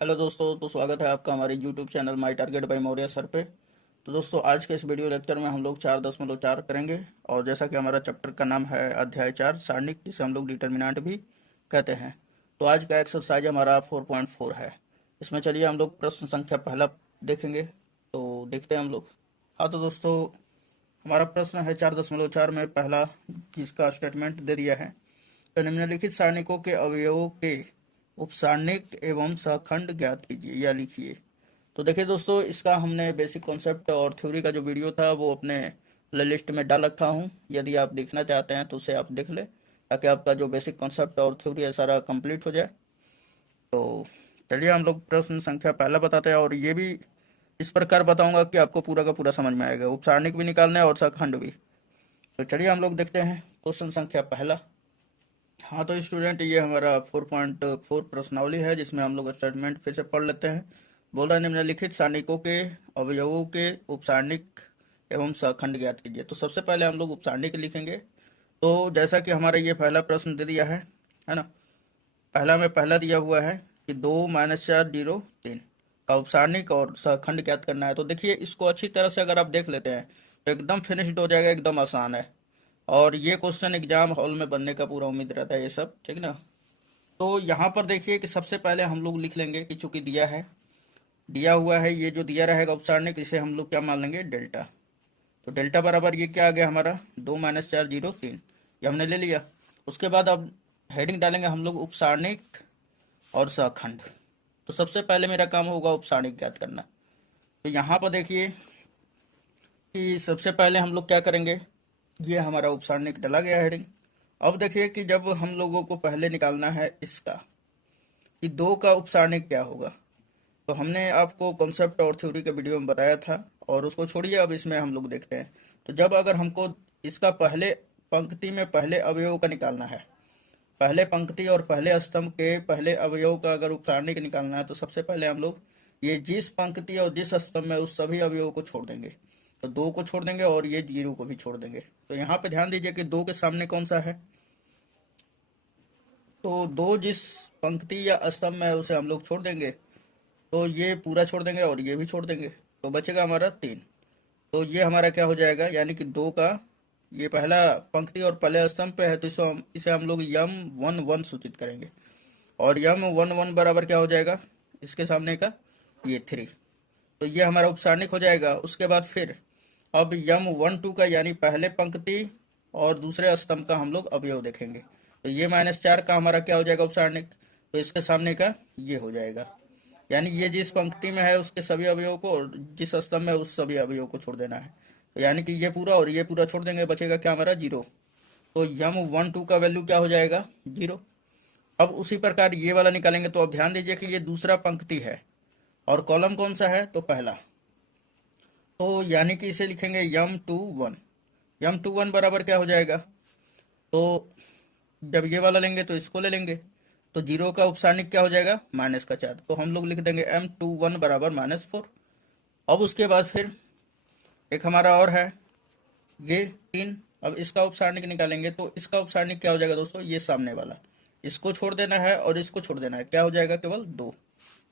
Hello दोस्तों, तो स्वागत है आपका हमारे YouTube channel my target by Maurya sir पे। तो दोस्तों, आज के इस वीडियो लेक्चर में हम लोग 4.4 करेंगे। और जैसा कि हमारा चैप्टर का नाम है अध्याय 4 सारणिक, जिसे हम लोग डिटर्मिनेंट भी कहते हैं। तो आज का एक्सरसाइज हमारा 4.4 है। इसमें चलिए हम लोग प्रश्न संख्या पहला देखेंगे। तो देखते हैं हम लोग। हाँ, तो दोस्तों, हमारा प्रश्न है 4.4 में पहला, जिसका स्टेटमेंट दे दिया है। तो निम्नलिखित सारणिकों के अवयवों के उपसारणिक एवं सहखंड ज्ञात कीजिए या लिखिए। तो देखिए दोस्तों, इसका हमने बेसिक कॉन्सेप्ट और थ्योरी का जो वीडियो था वो अपने प्लेलिस्ट में डाल रखा हूँ। यदि आप देखना चाहते हैं तो उसे आप देख लें, ताकि आपका जो बेसिक कॉन्सेप्ट और थ्योरी है सारा कंप्लीट हो जाए। तो चलिए हम लोग प्रश्न संख्या पहला बताते हैं, और ये भी इस प्रकार बताऊंगा कि आपको पूरा का पूरा समझ में आएगा। उपसारणिक भी निकालना है और सहखंड भी। तो चलिए हम लोग देखते हैं क्वेश्चन संख्या पहला। हाँ, तो स्टूडेंट, ये हमारा 4.4 प्रश्नावली है, जिसमें हम लोग स्टेटमेंट फिर से पढ़ लेते हैं। बोल रहा है निम्नलिखित सारणिकों के अवयवों के उपसारणिक एवं सहखंड ज्ञात कीजिए। तो सबसे पहले हम लोग उपसारणिक लिखेंगे। तो जैसा कि हमारा ये पहला प्रश्न दे दिया है ना। पहला में पहला दिया हुआ है कि 2 - 4 0 3 का उपसारणिक और सहखंड ज्ञात करना है। तो देखिए, इसको अच्छी तरह से अगर आप देख लेते हैं तो एकदम फिनिश्ड हो जाएगा, एकदम आसान है। और ये क्वेश्चन एग्जाम हॉल में बनने का पूरा उम्मीद रहता है, ये सब ठीक ना। तो यहाँ पर देखिए कि सबसे पहले हम लोग लिख लेंगे कि चूंकि दिया हुआ है, ये जो दिया रहेगा उपसारणिक, इसे हम लोग क्या मान लेंगे, डेल्टा। तो डेल्टा बराबर ये क्या आ गया हमारा, 2 - 4 0 3। ये हमने ले लिया। उसके बाद अब हेडिंग डालेंगे हम लोग उपसारणिक और सहखंड। तो सबसे पहले मेरा काम होगा उपसारणिक ज्ञात करना। तो यहाँ पर देखिए कि सबसे पहले हम लोग क्या करेंगे, ये हमारा उपसारणिक डला गया हेडिंग। अब देखिए कि जब हम लोगों को पहले निकालना है इसका, कि 2 का उपसारणिक क्या होगा। तो हमने आपको कॉन्सेप्ट और थ्योरी के वीडियो में बताया था, और उसको छोड़िए, अब इसमें हम लोग देखते हैं। तो जब अगर हमको इसका पहले पंक्ति में पहले अवयव का निकालना है, पहले पंक्ति और पहले स्तंभ के पहले अवयव का अगर उपसारणिक निकालना है, तो सबसे पहले हम लोग ये जिस पंक्ति और जिस स्तंभ में उस सभी अवयवों को छोड़ देंगे। तो 2 को छोड़ देंगे और ये 0 को भी छोड़ देंगे। तो यहाँ पे ध्यान दीजिए कि 2 के सामने कौन सा है। तो 2 जिस पंक्ति या स्तंभ में है उसे हम लोग छोड़ देंगे। तो ये पूरा छोड़ देंगे और ये भी छोड़ देंगे। तो बचेगा हमारा 3। तो ये हमारा क्या हो जाएगा, यानी कि 2 का ये पहला पंक्ति और पहले स्तंभ पे है, तो इसे हम लोग यम 1 1 सूचित करेंगे। और यम 1 1 बराबर क्या हो जाएगा, इसके सामने का ये 3। तो ये हमारा उपसारणिक हो जाएगा। उसके बाद फिर अब यम 1 2 का, यानी पहले पंक्ति और दूसरे स्तंभ का हम लोग अवयव देखेंगे। तो ये -4 का हमारा क्या हो जाएगा, उपसारणिक। तो इसके सामने का ये हो जाएगा, यानी ये जिस पंक्ति में है उसके सभी अवयवों को, और जिस स्तंभ में उस सभी अवयवों को छोड़ देना है। तो यानी कि ये पूरा और ये पूरा छोड़ देंगे, बचेगा क्या हमारा, 0। तो यम 1 2 का वैल्यू क्या हो जाएगा, 0। अब उसी प्रकार ये वाला निकालेंगे। तो अब ध्यान दीजिए कि ये दूसरा पंक्ति है और कॉलम कौन सा है, तो पहला। तो यानी कि इसे लिखेंगे यम 2 1। यम 2 1 बराबर क्या हो जाएगा, तो जब ये वाला लेंगे तो इसको ले लेंगे। तो 0 का उपसारणिक क्या हो जाएगा, -4। तो हम लोग लिख देंगे M 2 1 बराबर -4। अब उसके बाद फिर एक हमारा और है ये 3। अब इसका उपसारणिक निकालेंगे। तो इसका उपसारणिक क्या हो जाएगा दोस्तों, ये सामने वाला। इसको छोड़ देना है और इसको छोड़ देना है, क्या हो जाएगा, केवल 2।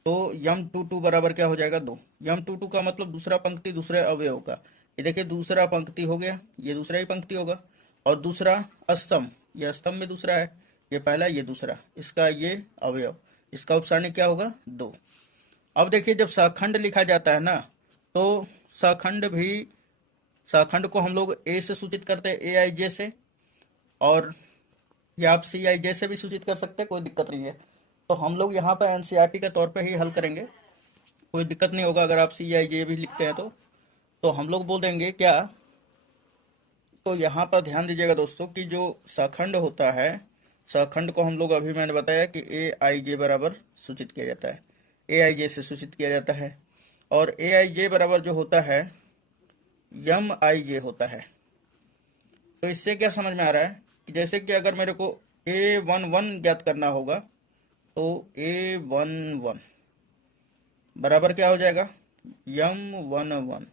तो यम 2 2 बराबर क्या हो जाएगा, 2। यम 2 2 का मतलब दूसरा पंक्ति दूसरे अवयव का। ये देखिए, दूसरा पंक्ति हो गया, ये दूसरा ही पंक्ति होगा। और दूसरा स्तंभ, ये स्तंभ में दूसरा है, ये पहला ये दूसरा, इसका ये अवयव, इसका उपसारणिक क्या होगा, 2। अब देखिए, जब सहखंड लिखा जाता है ना, तो सहखंड को हम लोग ए से सूचित करते हैं, AIJ से। और या आप CIJ से भी सूचित कर सकते हैं, कोई दिक्कत नहीं है। तो हम लोग यहाँ पर NCERT के तौर पे ही हल करेंगे, कोई दिक्कत नहीं होगा अगर आप CIJ भी लिखते हैं तो हम लोग बोल देंगे क्या। तो यहाँ पर ध्यान दीजिएगा दोस्तों कि जो सहखंड होता है, सहखंड को हम लोग, अभी मैंने बताया कि AIJ बराबर सूचित किया जाता है, AIJ से सूचित किया जाता है। और AIJ बराबर जो होता है MIJ होता है। तो इससे क्या समझ में आ रहा है कि जैसे कि अगर मेरे को A 1 1 ज्ञात करना होगा, तो A 1 1 बराबर क्या हो जाएगा, यम 1 1।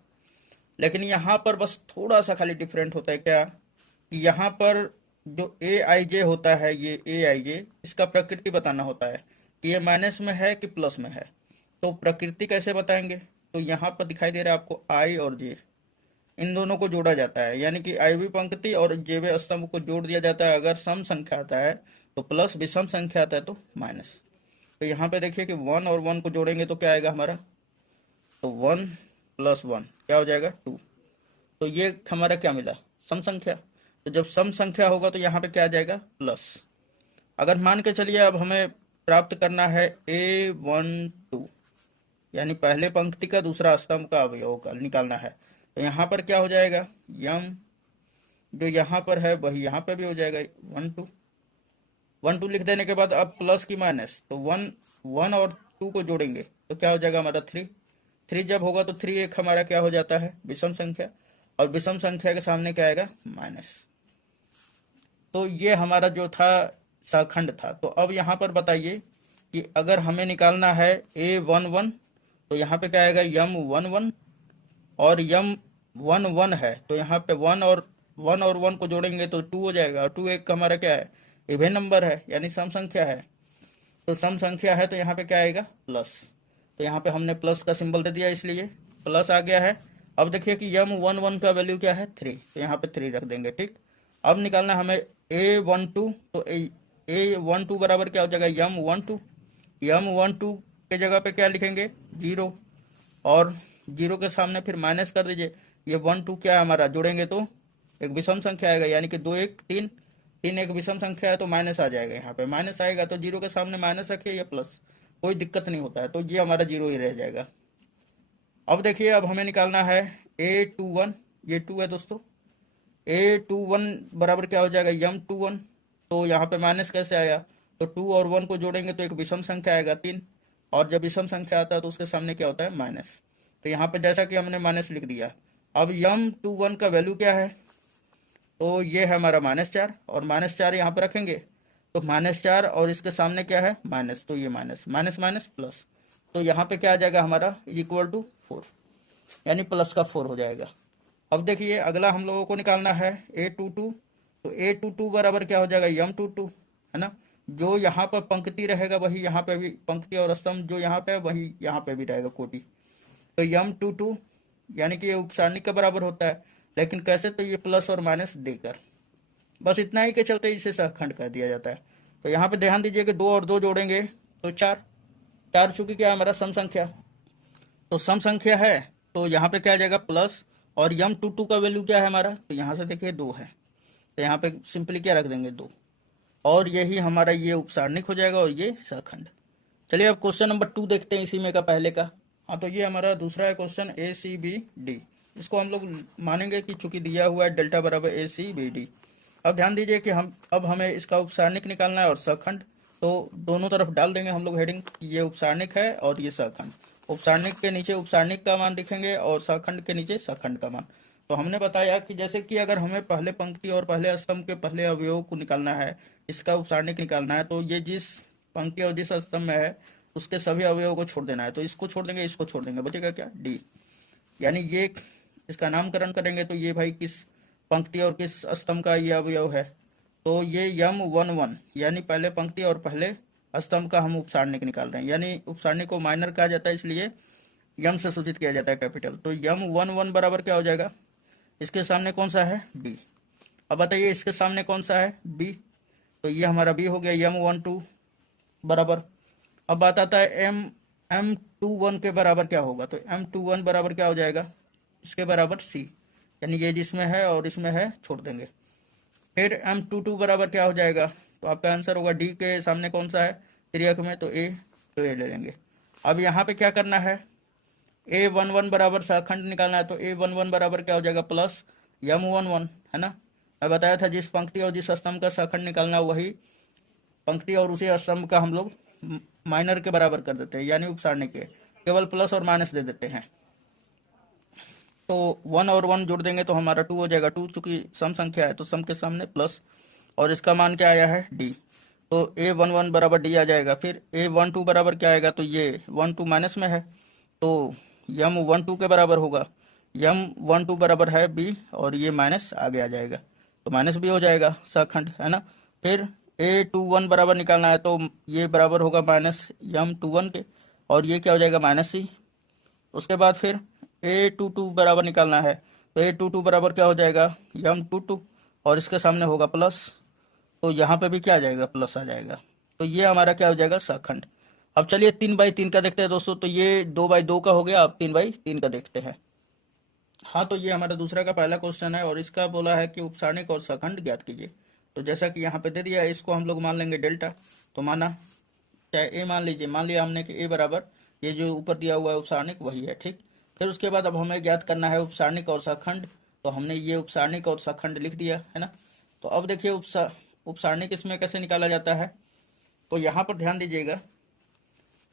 लेकिन यहाँ पर बस थोड़ा सा खाली डिफरेंट होता है, क्या कि यहाँ पर जो AIJ होता है, ये AIJ, इसका प्रकृति बताना होता है कि ये माइनस में है कि प्लस में है। तो प्रकृति कैसे बताएंगे? तो यहाँ पर दिखाई दे रहा है आपको आई और जे, इन दोनों को जोड़ा जाता है, यानी कि आईवी पंक्ति और जेवे स्तंभ को जोड़ दिया जाता है। अगर सम संख्या आता है तो प्लस, विषम संख्या आता है तो माइनस। तो यहाँ पे देखिए कि 1 और 1 को जोड़ेंगे तो क्या आएगा हमारा, तो 1 प्लस 1 क्या हो जाएगा 2। तो ये हमारा क्या मिला, सम संख्या। तो जब सम संख्या होगा तो यहाँ पे क्या आ जाएगा, प्लस। अगर मान के चलिए अब हमें प्राप्त करना है A12, यानी पहले पंक्ति का दूसरा स्तंभ का अवयव का निकालना है, तो यहाँ पर क्या हो जाएगा, यम जो यहाँ पर है वही यहाँ पे भी हो जाएगा 1 2 लिख देने के बाद अब प्लस की माइनस, तो 1 और 2 को जोड़ेंगे तो क्या हो जाएगा हमारा 3 जब होगा तो 3 एक हमारा क्या हो जाता है, विषम संख्या, और विषम संख्या के सामने क्या आएगा, माइनस। तो ये हमारा जो था सखंड था। तो अब यहाँ पर बताइए कि अगर हमें निकालना है A11, तो यहाँ पे क्या आएगा, M11, और M11 है तो यहाँ पे 1 को जोड़ेंगे तो 2 हो जाएगा, और 2 एक हमारा क्या है, इवन नंबर है, यानी सम संख्या है। तो सम संख्या है तो यहाँ पे क्या आएगा, प्लस। तो यहाँ पे हमने प्लस का सिंबल दे दिया इसलिए प्लस आ गया है। अब देखिए कि M11 का वैल्यू क्या है, 3, तो यहाँ पे 3 रख देंगे, ठीक। अब निकालना हमें A12, तो A12 बराबर क्या हो जाएगा, M12 के जगह पे क्या लिखेंगे, 0, और 0 के सामने फिर माइनस कर दीजिए। ये 1 2 क्या है हमारा, जोड़ेंगे तो एक विषम संख्या आएगा, यानी कि 2 1 3, 3 एक विषम संख्या है तो माइनस आ जाएगा, यहाँ पे माइनस आएगा तो 0 के सामने माइनस रखिए या प्लस, कोई दिक्कत नहीं होता है, तो ये हमारा 0 ही रह जाएगा। अब देखिए अब हमें निकालना है A21, ये 2 है दोस्तों, A21 बराबर क्या हो जाएगा, M21, तो यहाँ पे माइनस कैसे आया, तो 2 और 1 को जोड़ेंगे तो एक विषम संख्या आएगा 3, और जब विषम संख्या आता है तो उसके सामने क्या होता है, माइनस। तो यहाँ पे जैसा कि हमने माइनस लिख दिया। अब M21 का वैल्यू क्या है, तो ये है हमारा -4, और -4 यहाँ पे रखेंगे तो -4, और इसके सामने क्या है, माइनस, तो ये माइनस माइनस माइनस प्लस, तो यहाँ पे क्या आ जाएगा हमारा, इक्वल टू 4, यानी प्लस का 4 हो जाएगा। अब देखिए अगला हम लोगों को निकालना है A22, तो A22 बराबर क्या हो जाएगा, M22, है ना। जो यहाँ पर पंक्ति रहेगा वही यहाँ पे भी, पंक्ति और स्तंभ जो यहाँ पे है वही यहाँ पे भी रहेगा, कोटि। तो M22 यानी कि ये उपसारणिक के बराबर होता है, लेकिन कैसे, तो ये प्लस और माइनस देकर, बस इतना ही के चलते इसे सहखंड कह दिया जाता है। तो यहाँ पे ध्यान दीजिए कि 2 और 2 जोड़ेंगे तो 4 चूंकि क्या है हमारा सम संख्या, तो सम संख्या है तो यहाँ पे क्या आ जाएगा, प्लस, और M22 का वैल्यू क्या है हमारा, तो यहाँ से देखिए 2 है, तो यहाँ पे सिंपली क्या रख देंगे, 2, और यही हमारा ये उपसारणिक हो जाएगा और ये सहखंड। चलिए अब क्वेश्चन नंबर 2 देखते हैं इसी में का पहले का। हाँ, तो ये हमारा दूसरा है क्वेश्चन ACBD। इसको हम लोग मानेंगे कि चूंकि दिया हुआ है डेल्टा बराबर ACBD। अब ध्यान दीजिए कि अब हमें इसका उपसारणिक निकालना है और सहखंड, तो दोनों तरफ डाल देंगे हम लोग हेडिंग, ये उपसारणिक है और ये सहखंड। उपसारणिक के नीचे उपसारणिक का मान लिखेंगे और सहखंड के नीचे सहखंड का मान। तो हमने बताया कि जैसे कि अगर हमें पहले पंक्ति और पहले स्तंभ के पहले अवयव को निकालना है, इसका उपसारणिक निकालना है, तो ये जिस पंक्ति और जिस स्तंभ में है उसके सभी अवयवों को छोड़ देना है। तो इसको छोड़ देंगे, इसको छोड़ देंगे, बचेगा क्या, डी। यानी ये इसका नामकरण करेंगे तो ये भाई किस पंक्ति और किस स्तंभ का ये अवयव है, तो ये M11, यानी पहले पंक्ति और पहले स्तंभ का हम उपसारणिक निकाल रहे हैं। यानी उपसारणिक को माइनर कहा जाता है, इसलिए यम से सूचित किया जाता है कैपिटल। तो M11 बराबर क्या हो जाएगा, इसके सामने कौन सा है, डी। अब बताइए इसके सामने कौन सा है, बी, तो ये हमारा बी हो गया M12 बराबर। अब बात आता है M21 के बराबर क्या होगा, तो M21 बराबर क्या हो जाएगा, इसके बराबर सी, यानी ये जिसमें है और इसमें है छोड़ देंगे। फिर M22 बराबर क्या हो जाएगा, तो आपका आंसर होगा डी के सामने कौन सा है त्रियक में, तो ए, तो ए ले लेंगे। अब यहाँ पे क्या करना है, A11 बराबर सहखंड निकालना है, तो A11 बराबर क्या हो जाएगा, प्लस M11, है ना। मैं बताया था जिस पंक्ति और जिस स्तंभ का सहखंड निकालना वही पंक्ति और उसी स्तंभ का हम लोग माइनर के बराबर कर देते हैं, यानी उपसारणिक के, केवल प्लस और माइनस दे देते हैं। तो 1 और 1 जोड़ देंगे तो हमारा 2 हो जाएगा। 2 चूंकि सम संख्या है तो सम के सामने प्लस, और इसका मान क्या आया है, डी, तो A11 बराबर डी आ जाएगा। फिर A12 बराबर क्या आएगा, तो ये 12 माइनस में है तो M12 के बराबर होगा, M12 बराबर है बी, और ये माइनस आगे आ जाएगा तो माइनस भी हो जाएगा सहखंड, है ना। फिर A21 बराबर निकालना है तो ये बराबर होगा माइनस M21 के, और ये क्या हो जाएगा -c। उसके बाद फिर a22 बराबर निकालना है, तो a22 बराबर क्या हो जाएगा m22, और इसके सामने होगा प्लस, तो यहाँ पे भी क्या आ जाएगा प्लस आ जाएगा। तो ये हमारा क्या हो जाएगा सखंड। अब चलिए 3/3 का देखते हैं दोस्तों, तो ये 2/2 का हो गया, अब 3/3 का देखते हैं। हाँ, तो ये हमारा दूसरा का पहला क्वेश्चन है और इसका बोला है कि उपसारणिक और सखंड ज्ञात कीजिए। तो जैसा कि यहाँ पे दे दिया है, इसको हम लोग मान लेंगे डेल्टा। तो माना, चाहे ए मान लीजिए, मान लिया हमने कि ए बराबर ये जो ऊपर दिया हुआ है उपसारणिक वही है, ठीक। फिर उसके बाद अब हमें ज्ञात करना है उपसारणिक और सखंड। तो हमने ये उपसारणिक और सखंड लिख दिया है ना। तो अब देखिए उपसारणिक इसमें कैसे निकाला जाता है। तो यहाँ पर ध्यान दीजिएगा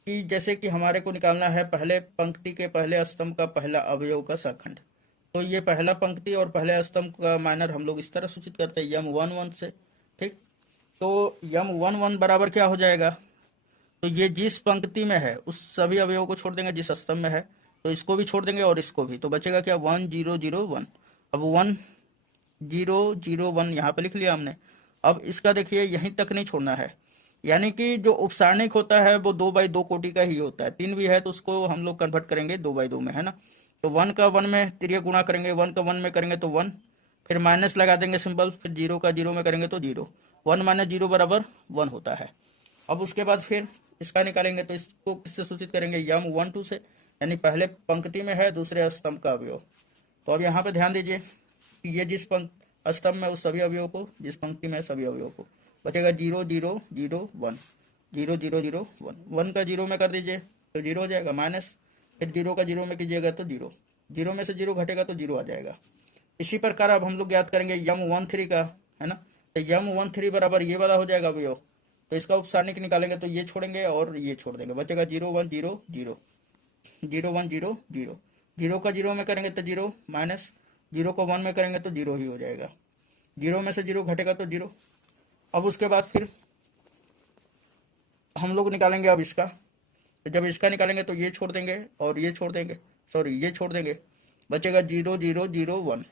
कि जैसे कि हमारे को निकालना है पहले पंक्ति के पहले स्तंभ का पहला अवयव का सखंड। तो ये पहला पंक्ति और पहले स्तंभ का माइनर हम लोग इस तरह सूचित करते हैं m11 से, ठीक। तो m11 बराबर क्या हो जाएगा, तो ये जिस पंक्ति में है उस सभी अवयवों को छोड़ देंगे जिस स्तंभ में है, तो इसको भी छोड़ देंगे और इसको भी, तो बचेगा क्या 1001। अब 1001 यहाँ पे लिख लिया हमने। अब इसका देखिए यहीं तक नहीं छोड़ना है, यानी कि जो उपसारणिक होता है वो 2/2 कोटि का ही होता है। 3 भी है तो उसको हम लोग कन्वर्ट करेंगे 2/2 में, है ना। तो 1 का 1 में तिरिया गुणा करेंगे, 1 का 1 में करेंगे तो 1, फिर माइनस लगा देंगे सिंबल, फिर 0 का 0 में करेंगे तो 0। 1 - 0 बराबर 1 होता है। अब उसके बाद फिर इसका निकालेंगे, तो इसको किससे सूचित करेंगे m12 से, यानी पहले पंक्ति में है दूसरे स्तंभ का अवयव। तो अब यहाँ पे ध्यान दीजिए कि ये जिस स्तंभ में उस सभी अवयवों को, जिस पंक्ति में सभी अवयवों को, बचेगा 0 0 0 1, 0 0 0 1। 1 का 0 में कर दीजिए तो 0 हो जाएगा, माइनस, फिर 0 का 0 में कीजिएगा तो 0, 0 में से 0 घटेगा तो 0 आ जाएगा। इसी प्रकार अब हम लोग ज्ञात करेंगे m13 का, है ना। तो m13 बराबर ये वाला हो जाएगा अवयव। तो इसका उपसारणिक निकालेंगे तो ये छोड़ेंगे और ये छोड़ देंगे, बचेगा 0 1 0 0, 0 1 0 0। 0 का 0 में करेंगे तो 0, माइनस 0 को 1 में करेंगे तो 0 ही हो जाएगा। 0 में से 0 घटेगा तो 0। अब उसके बाद फिर हम लोग निकालेंगे अब इसका। तो जब इसका निकालेंगे तो ये छोड़ देंगे और ये छोड़ देंगे, सॉरी ये छोड़ देंगे, बचेगा 0 0 0 1।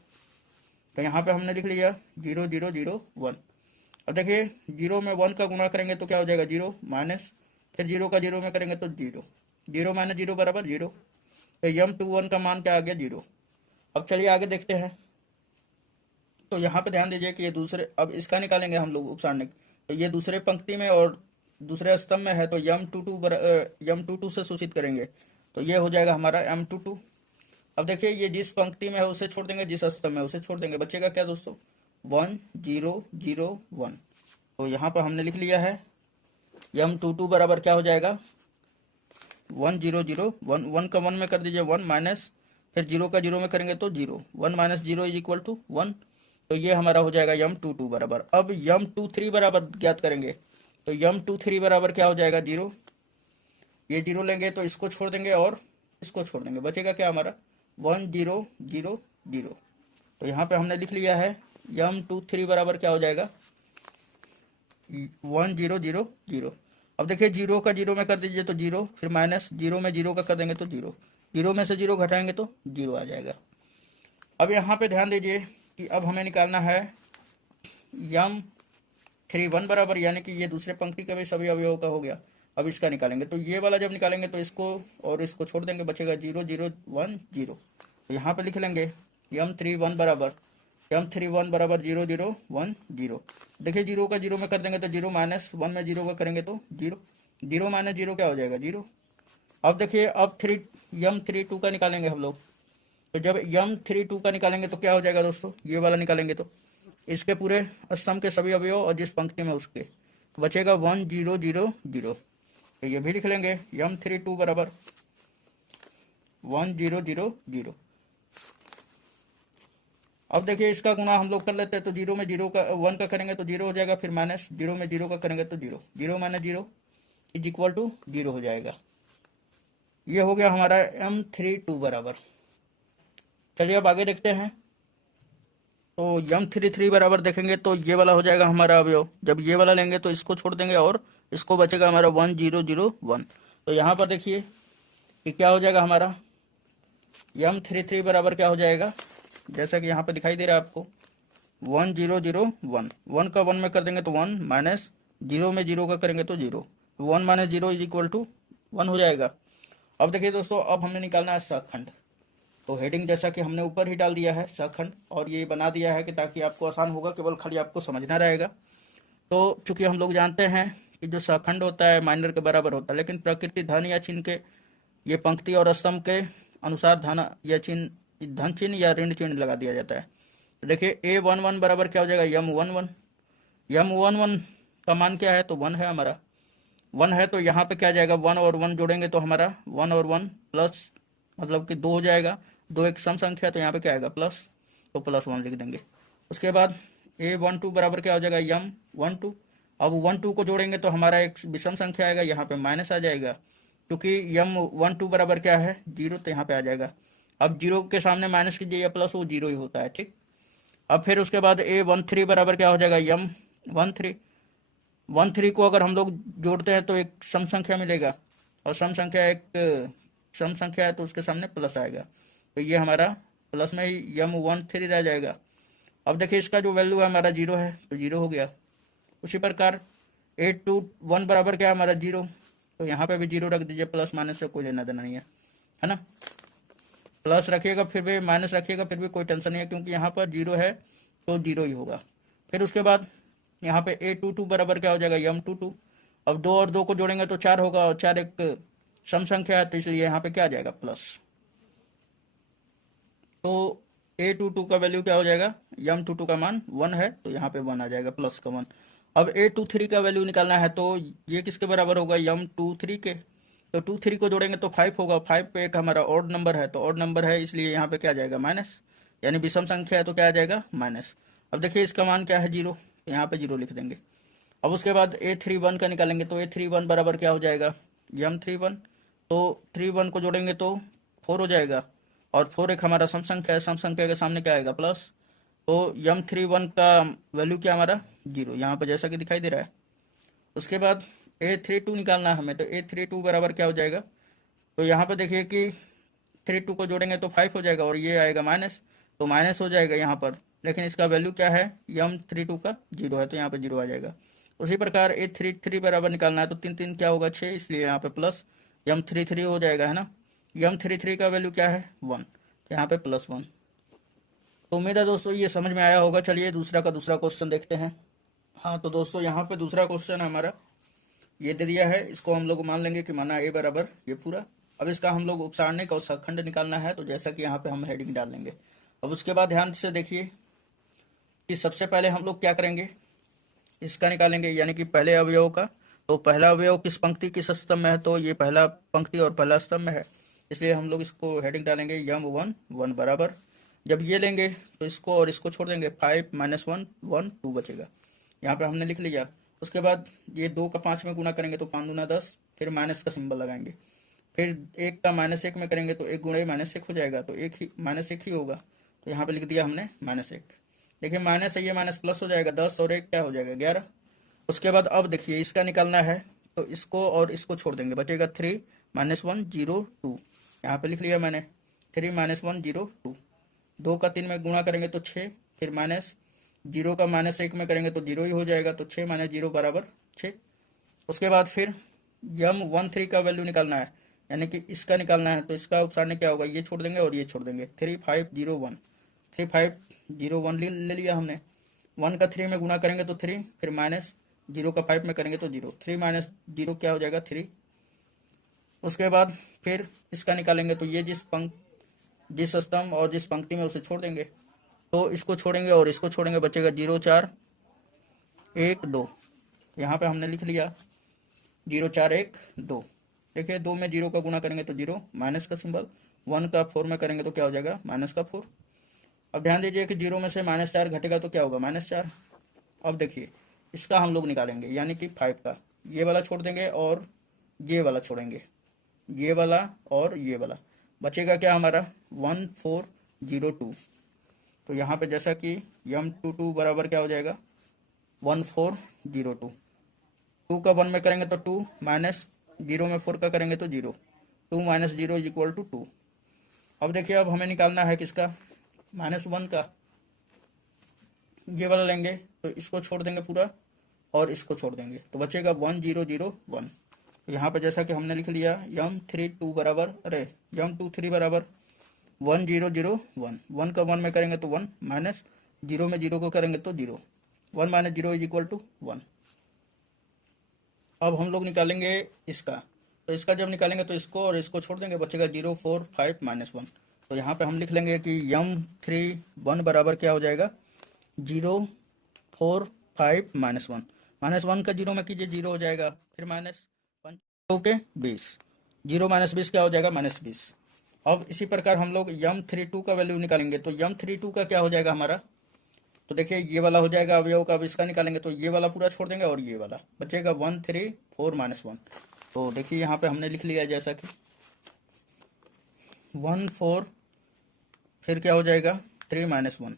तो यहाँ पे हमने लिख लिया 0 0 0 1। अब देखिए 0 में 1 का गुणा करेंगे तो क्या हो जाएगा 0, माइनस, फिर 0 का 0 में करेंगे तो 0, 0 - 0 बराबर 0। तो m21 का मान क्या आ गया 0। अब चलिए आगे देखते हैं। तो यहाँ पे ध्यान दीजिए कि ये दूसरे, अब इसका निकालेंगे हम लोग उपसारणिक। तो ये दूसरे पंक्ति में और दूसरे स्तंभ में है, तो m22 से सूचित करेंगे, तो ये हो जाएगा हमारा m22। अब देखिए ये जिस पंक्ति में है उसे छोड़ देंगे, जिस स्तंभ में उसे छोड़ देंगे, बचेगा क्या दोस्तों 1 0 0 1। तो यहाँ पर हमने लिख लिया है m22 बराबर क्या हो जाएगा 1 0 0 1। 1 का 1 में कर दीजिए 1, माइनस, फिर 0 का 0 में करेंगे तो 0, 1 - 0 = 1। तो ये हमारा हो जाएगा m22 बराबर। अब m23 बराबर ज्ञात करेंगे, तो m23 बराबर क्या हो जाएगा 0। ये 0 लेंगे तो इसको छोड़ देंगे और इसको छोड़ देंगे, बचेगा क्या हमारा 1 0 0 0। तो यहाँ पे हमने लिख लिया है m23 बराबर क्या हो जाएगा 1 0 0 0। अब देखिए 0 का 0 में कर दीजिए तो 0, फिर माइनस, 0 में 0 का कर देंगे तो 0, 0 में से 0 घटाएंगे तो 0 आ जाएगा। अब यहाँ पे ध्यान दीजिए कि अब हमें निकालना है m31 बराबर, यानी कि ये दूसरे पंक्ति का भी सभी अवयवों का हो गया। अब इसका निकालेंगे, तो ये वाला जब निकालेंगे तो इसको और इसको छोड़ देंगे, बचेगा 0 0 1 0। तो यहाँ पे लिख लेंगे m31 बराबर 0 0 1 0। देखिए 0 का 0 में कर देंगे तो 0, माइनस 1 में 0 का करेंगे तो 0, 0 - 0 क्या हो जाएगा 0। अब देखिए अब m32 का निकालेंगे हम लोग। तो जब m32 का निकालेंगे तो क्या हो जाएगा दोस्तों, ये वाला निकालेंगे तो इसके पूरे स्तंभ के सभी अवयव और जिस पंक्ति में उसके, तो बचेगा 1 0 0 0। तो ये भी लिख लेंगे m32 बराबर 1 0 0 0। अब देखिए इसका गुणा हम लोग कर लेते हैं, तो 0 में 0 का 1 का करेंगे तो 0 हो जाएगा, फिर माइनस 0 में 0 का करेंगे तो 0, 0 - 0 = 0 हो जाएगा। ये हो गया हमारा m32 बराबर। चलिए अब आगे देखते हैं। तो m33 बराबर देखेंगे तो ये वाला हो जाएगा हमारा अवयव। जब ये वाला लेंगे तो इसको छोड़ देंगे और इसको बचेगा हमारा 1 0 0 1। तो यहाँ पर देखिए कि क्या हो जाएगा हमारा m33 बराबर क्या हो जाएगा, जैसा कि यहाँ पे दिखाई दे रहा है आपको 1 0 0 1। 1 का 1 में कर देंगे तो 1, माइनस 0 में 0 का करेंगे तो 0, 1 - 0 = 1 हो जाएगा। अब देखिए दोस्तों, अब हमने निकालना है सखंड। तो हेडिंग जैसा कि हमने ऊपर ही डाल दिया है सखंड, और ये बना दिया है कि ताकि आपको आसान होगा, केवल खाली आपको समझना रहेगा। तो चूंकि हम लोग जानते हैं कि जो सखंड होता है माइनर के बराबर होता है, लेकिन प्रकृति धन या चिन्ह के ये पंक्ति और स्तंभ के अनुसार धन या चिन्ह, धन चिन्ह या ऋण चिन्ह लगा दिया जाता है। तो देखिए A11 बराबर क्या हो जाएगा, M11। M11 का मान क्या है, तो 1 है हमारा। 1 है तो यहाँ पे क्या जाएगा, 1 और 1 जोड़ेंगे तो हमारा 1 और 1 प्लस, मतलब कि 2 हो जाएगा। 2 एक सम संख्या है तो यहाँ पे क्या आएगा, प्लस, तो +1 लिख देंगे। उसके बाद A12 बराबर क्या हो जाएगा, M12। अब 12 को जोड़ेंगे तो हमारा एक विषम संख्या आएगा, यहाँ पे माइनस आ जाएगा, क्योंकि M12 बराबर क्या है, 0, तो यहाँ पे आ जाएगा। अब 0 के सामने माइनस कीजिए या प्लस, वो 0 ही होता है, ठीक। अब फिर उसके बाद A13 बराबर क्या हो जाएगा, M13। 13 को अगर हम लोग जोड़ते हैं तो एक सम संख्या मिलेगा, और सम संख्या एक सम संख्या है तो उसके सामने प्लस आएगा, तो ये हमारा प्लस में ही M13 रह जाएगा। अब देखिए इसका जो वैल्यू है हमारा 0 है, तो 0 हो गया। उसी प्रकार 821 बराबर क्या है हमारा, 0, तो यहाँ पे भी 0 रख दीजिए, प्लस माइनस से कोई लेना देना नहीं है ना। प्लस रखिएगा फिर भी, माइनस रखिएगा फिर भी कोई टेंशन नहीं है, क्योंकि यहाँ पर 0 है तो 0 ही होगा। फिर उसके बाद यहाँ पे A22 बराबर क्या हो जाएगा, M22। अब 2 और 2 को जोड़ेंगे तो 4 होगा, और 4 एक सम संख्या है तो इसलिए यहाँ पे क्या आ जाएगा, प्लस। तो A22 का वैल्यू क्या हो जाएगा, M22 का मान 1 है तो यहाँ पे 1 आ जाएगा, प्लस का 1। अब A23 का वैल्यू निकालना है, तो ये किसके बराबर होगा, M23 के। तो 23 को जोड़ेंगे तो 5 होगा। 5 पे एक हमारा ऑड नंबर है, तो ऑड नंबर है इसलिए यहाँ पे क्या आ जाएगा, माइनस, यानी विषम संख्या है तो क्या आ जाएगा, माइनस। अब देखिए इसका मान क्या है, 0, तो यहाँ पे 0 लिख देंगे। अब उसके बाद A31 का निकालेंगे, तो A31 बराबर क्या हो जाएगा, M31। तो 31 को जोड़ेंगे तो 4 हो जाएगा, और 4 एक हमारा सम संख्या है, सम संख्या के सामने क्या आएगा, प्लस। तो M31 का वैल्यू क्या हमारा, 0, यहाँ पर जैसा कि दिखाई दे रहा है। उसके बाद A32 निकालना है हमें, तो A32 बराबर क्या हो जाएगा, तो यहाँ पर देखिए कि 32 को जोड़ेंगे तो 5 हो जाएगा, और ये आएगा माइनस, तो माइनस हो जाएगा यहाँ पर। लेकिन इसका वैल्यू क्या है, M32 का 0 है तो यहाँ पर 0 आ जाएगा। उसी प्रकार A33 बराबर निकालना है, तो 3 3 क्या होगा, 6, इसलिए यहाँ पे प्लस M33 हो जाएगा, है ना। M33 का वैल्यू क्या है, 1, तो यहाँ पे +1। तो उम्मीद है दोस्तों ये समझ में आया होगा। चलिए दूसरा का दूसरा क्वेश्चन देखते हैं। हाँ तो दोस्तों यहाँ पे दूसरा क्वेश्चन हमारा ये दे दिया है, इसको हम लोग मान लेंगे कि माना A बराबर ये पूरा। अब इसका हम लोग उपसारणिक और सखंड निकालना है, तो जैसा कि यहाँ पे हम हेडिंग डाल लेंगे। अब उसके बाद ध्यान से देखिए कि सबसे पहले हम लोग क्या करेंगे, इसका निकालेंगे, यानी कि पहले अवयव का। तो पहला अवयव किस पंक्ति किस स्तंभ में है, तो ये पहला पंक्ति और पहला स्तंभ में है, इसलिए हम लोग इसको हेडिंग डालेंगे M11 बराबर। जब ये लेंगे तो इसको और इसको छोड़ देंगे, 5 - 1 1 2 बचेगा, यहाँ पर हमने लिख लिया। उसके बाद ये 2 का 5 में गुना करेंगे तो 5 दूना 10, फिर माइनस का सिंबल लगाएंगे। फिर 1 का -1 में करेंगे तो 1 गुणे -1 हो जाएगा, तो एक ही -1 ही होगा, तो यहाँ पे लिख दिया हमने -1। देखिए माइनस है, ये माइनस प्लस हो जाएगा, 10 और 1 क्या हो जाएगा, 11। उसके बाद अब देखिए इसका निकालना है, तो इसको और इसको छोड़ देंगे, बचेगा 3 - 1 0 2, यहाँ पे लिख लिया मैंने 3 - 1 0 2। 2 का 3 में गुणा करेंगे तो 6, फिर माइनस 0 का -1 में करेंगे तो 0 ही हो जाएगा, तो 6 - 0 बराबर 6। उसके बाद फिर M13 का वैल्यू निकालना है, यानी कि इसका निकालना है, तो इसका उपसारने क्या होगा, ये छोड़ देंगे और ये छोड़ देंगे, 3 5 0 1, 3 5 0 1 ले लिया हमने। 1 का 3 में गुणा करेंगे तो 3, फिर माइनस 0 का 5 में करेंगे तो 0, 3 - 0 क्या हो जाएगा, 3। उसके बाद फिर इसका निकालेंगे, तो ये जिस स्तंभ और जिस पंक्ति में उसे छोड़ देंगे, तो इसको छोड़ेंगे और इसको छोड़ेंगे, बचेगा 0 4 1 2, यहाँ पे हमने लिख लिया 0 4 1 2। देखिए 2 में 0 का गुणा करेंगे तो 0, माइनस का सिंबल। 1 का 4 में करेंगे तो क्या हो जाएगा, -4। अब ध्यान दीजिए कि 0 में से -4 घटेगा तो क्या होगा, -4। अब देखिए इसका हम लोग निकालेंगे, यानी कि 5 का ये वाला छोड़ देंगे और ये वाला छोड़ेंगे, ये वाला और ये वाला, बचेगा क्या हमारा 1402। तो यहाँ पे जैसा कि M22 बराबर क्या हो जाएगा, 1402। 2 का 1 में करेंगे तो 2, माइनस 0 में 4 का करेंगे तो 0, 2 - 0 = 2। अब देखिए अब हमें निकालना है किसका, -1 का। ये वाला लेंगे तो इसको छोड़ देंगे पूरा और इसको छोड़ देंगे, तो बचेगा 1001। यहाँ पे जैसा कि हमने लिख लिया m32 बराबर m23 बराबर 1001, 1 का 1 में करेंगे तो 1, माइनस 0 में 0 को करेंगे तो 0, 1 माइनस 0 इज इक्वल टू 1। अब हम लोग निकालेंगे इसका, तो इसका जब निकालेंगे तो इसको और इसको छोड़ देंगे, बचेगा 0 4 5 माइनस 1। तो यहाँ पे हम लिख लेंगे कि m31 बराबर क्या हो जाएगा 0 4 5 -1, -1 का 0 में कीजिए 0 हो जाएगा, फिर माइनस 5 के 20, 0 माइनस 20 क्या हो जाएगा -20। अब इसी प्रकार हम लोग m32 का वैल्यू निकालेंगे, तो m32 का क्या हो जाएगा हमारा, तो देखिए ये वाला हो जाएगा अवयव का, अब इसका निकालेंगे तो ये वाला पूरा छोड़ देंगे और ये वाला बचेगा 1 3 4 -1। तो देखिए यहाँ पे हमने लिख लिया जैसा कि 1 4 फिर क्या हो जाएगा 3 -1।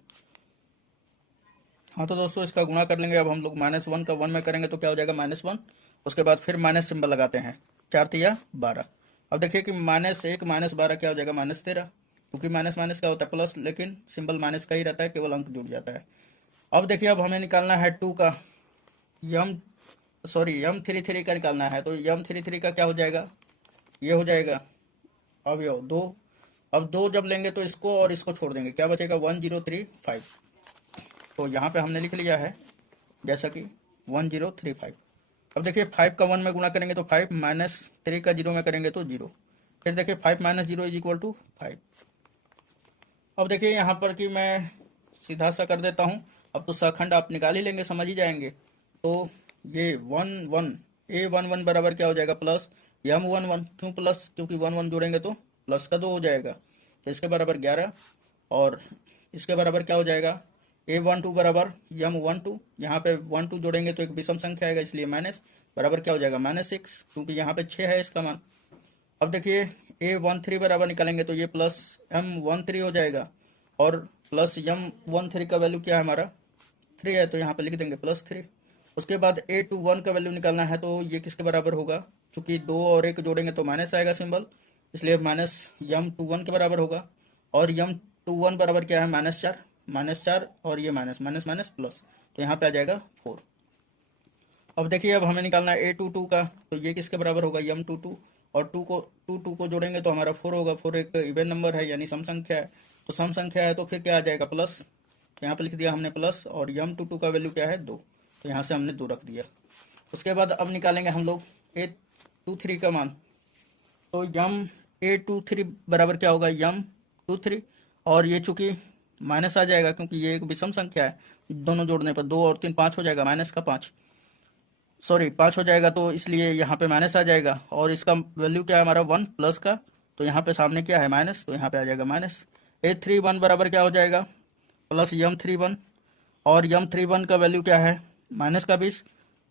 हाँ तो दोस्तों इसका गुणा कर लेंगे। अब हम लोग -1 का 1 में करेंगे तो क्या हो जाएगा -1, उसके बाद फिर माइनस सिंबल लगाते हैं, 4 तिया 12। अब देखिए कि -1 -12 क्या हो जाएगा -13, क्योंकि माइनस माइनस क्या होता है प्लस, लेकिन सिंबल माइनस का ही रहता है, केवल अंक जुड़ जाता है। अब देखिए अब हमें निकालना है 2 का m33 का निकालना है, तो m33 का क्या हो जाएगा, ये हो जाएगा अब ये 2। अब 2 जब लेंगे तो इसको और इसको छोड़ देंगे, क्या बचेगा 1035। तो यहाँ पे हमने लिख लिया है जैसा कि 1035। अब देखिए 5 का 1 में गुणा करेंगे तो 5, -3 का 0 में करेंगे तो 0, फिर देखिए 5 - 0 इज इक्वल टू 5। अब देखिए यहाँ पर कि मैं सीधा सा कर देता हूँ, अब तो सखंड आप निकाल ही लेंगे, समझ ही जाएंगे। तो ये 1 1 a11 बराबर क्या हो जाएगा प्लस m11, क्यों प्लस, क्योंकि 1 1 जोड़ेंगे तो प्लस का 2 हो जाएगा, तो इसके बराबर 11। और इसके बराबर क्या हो जाएगा a12 बराबर m12, यहाँ पे 1 2 जोड़ेंगे तो एक विषम संख्या आएगा, इसलिए माइनस बराबर क्या हो जाएगा -6, क्योंकि यहाँ पे 6 है इसका मान। अब देखिए a13 बराबर निकालेंगे तो ये प्लस m13 हो जाएगा, और प्लस m13 का वैल्यू क्या है हमारा 3 है, तो यहाँ पे लिख देंगे +3। उसके बाद a21 का वैल्यू निकालना है, तो ये किसके बराबर होगा, क्योंकि 2 और 1 जोड़ेंगे तो माइनस आएगा सिंबल, इसलिए -m21 के बराबर होगा। और m21 बराबर क्या है -4 और ये माइनस माइनस माइनस प्लस, तो यहाँ पे आ जाएगा 4। अब देखिए अब हमें निकालना है a22 का, तो ये किसके बराबर होगा m22, और 2 को जोड़ेंगे तो हमारा 4 होगा। 4 एक इवन नंबर है, यानी सम संख्या है, तो सम संख्या है तो फिर क्या आ जाएगा प्लस, तो यहाँ पे लिख दिया हमने प्लस। और m22 का वैल्यू क्या है 2, तो यहाँ से हमने 2 रख दिया। उसके बाद अब निकालेंगे हम लोग a23 का मान, तो a23 बराबर क्या होगा m23, और ये चूंकि माइनस आ जाएगा क्योंकि ये एक विषम संख्या है, दोनों जोड़ने पर 2 और 3 5 हो जाएगा, माइनस का 5 5 हो जाएगा, तो इसलिए यहाँ पे माइनस आ जाएगा। और इसका वैल्यू क्या है हमारा 1 प्लस का, तो यहाँ पे सामने क्या है माइनस, तो यहाँ पे आ जाएगा माइनस। a31 बराबर क्या हो जाएगा प्लस m31, और m31 का वैल्यू क्या है -20,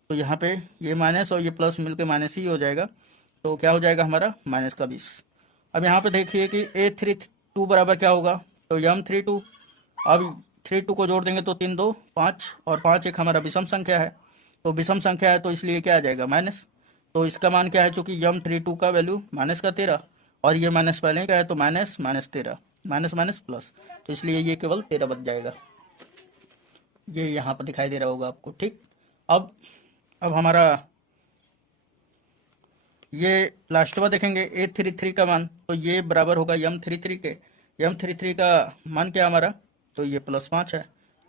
तो यहाँ पे ये माइनस और ये प्लस मिलकर माइनस ही हो जाएगा, तो क्या हो जाएगा हमारा -20। अब यहाँ पे देखिए कि a32 बराबर क्या होगा, तो m32, अब 32 को जोड़ देंगे तो 3 2 5, और 5 एक हमारा विषम संख्या है, तो विषम संख्या है तो इसलिए क्या आ जाएगा माइनस। तो इसका मान क्या है, चूंकि m32 का वैल्यू -13, और ये माइनस पहले क्या है तो -13, माइनस माइनस प्लस, तो इसलिए ये केवल 13 बच जाएगा। ये यहाँ पर दिखाई दे रहा होगा आपको, ठीक। अब हमारा ये लास्टवा देखेंगे a33 का मान, तो ये बराबर होगा m33 के। m33 का मान क्या हमारा, तो ये +5 है,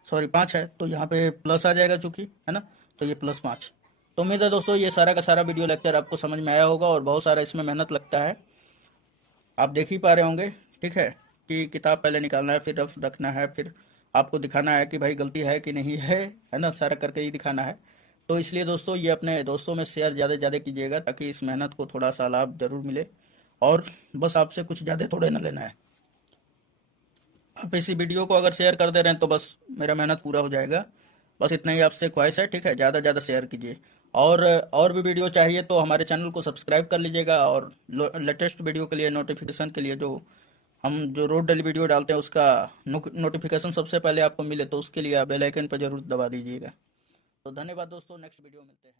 5 है, तो यहाँ पे प्लस आ जाएगा चूंकि, है ना, तो ये +5। तो उम्मीद है दोस्तों ये सारा का सारा वीडियो लेक्चर आपको समझ में आया होगा, और बहुत सारा इसमें मेहनत लगता है, आप देख ही पा रहे होंगे, ठीक है, कि किताब पहले निकालना है, फिर रफ रखना है, फिर आपको दिखाना है कि भाई गलती है कि नहीं है ना, सारा करके ही दिखाना है। तो इसलिए दोस्तों ये अपने दोस्तों में शेयर ज़्यादा से ज़्यादा कीजिएगा, ताकि इस मेहनत को थोड़ा सा लाभ जरूर मिले, और बस आपसे कुछ ज़्यादा थोड़े ना लेना है। आप इसी वीडियो को अगर शेयर कर दे रहे हैं तो बस मेरा मेहनत पूरा हो जाएगा, बस इतना ही आपसे ख्वाहिश है, ठीक है, ज़्यादा से ज़्यादा शेयर कीजिए। और भी वीडियो चाहिए तो हमारे चैनल को सब्सक्राइब कर लीजिएगा, और लेटेस्ट वीडियो के लिए नोटिफिकेशन के लिए जो रोज डेली वीडियो डालते हैं उसका नोटिफिकेशन सबसे पहले आपको मिले, तो उसके लिए आप बेल आइकन पर जरूर दबा दीजिएगा। तो धन्यवाद दोस्तों, नेक्स्ट वीडियो मिलते हैं।